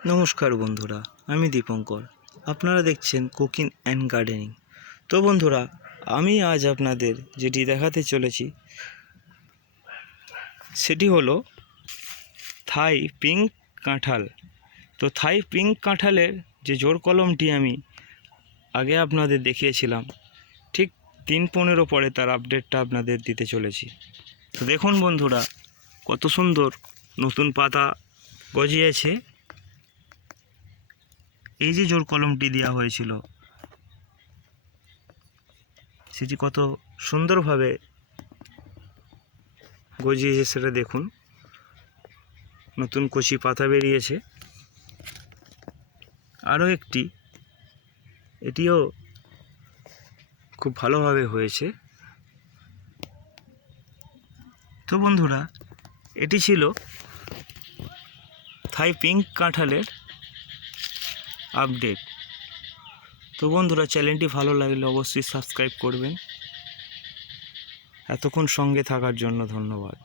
নমস্কার বন্ধুরা, আমি দীপঙ্কর। আপনারা দেখছেন কুকিং অ্যান্ড গার্ডেনিং। তো বন্ধুরা, আমি আজ আপনাদের যেটি দেখাতে চলেছি সেটি হলো থাই পিঙ্ক কাঁঠাল। তো থাই পিঙ্ক কাঁঠালের যে জোড় কলমটি আমি আগে আপনাদের দেখিয়েছিলাম, ঠিক 3-15 পরে তার আপডেটটা আপনাদের দিতে চলেছি। তো দেখুন বন্ধুরা, কত সুন্দর নতুন পাতা গজিয়েছে। এই যে জোড় কলমটি দেওয়া হয়েছিল সেটি কত সুন্দরভাবে গজিয়েছে সেটা দেখুন। নতুন কচি পাতা বেরিয়েছে। আরও একটি, এটিও খুব ভালোভাবে হয়েছে। তো বন্ধুরা, এটি ছিল থাই পিঙ্ক কাঁঠালের আপডেট। তো বন্ধুরা, চ্যানেলটি ভালো লাগলে অবশ্যই সাবস্ক্রাইব করবেন। এতক্ষণ সঙ্গে থাকার জন্য ধন্যবাদ।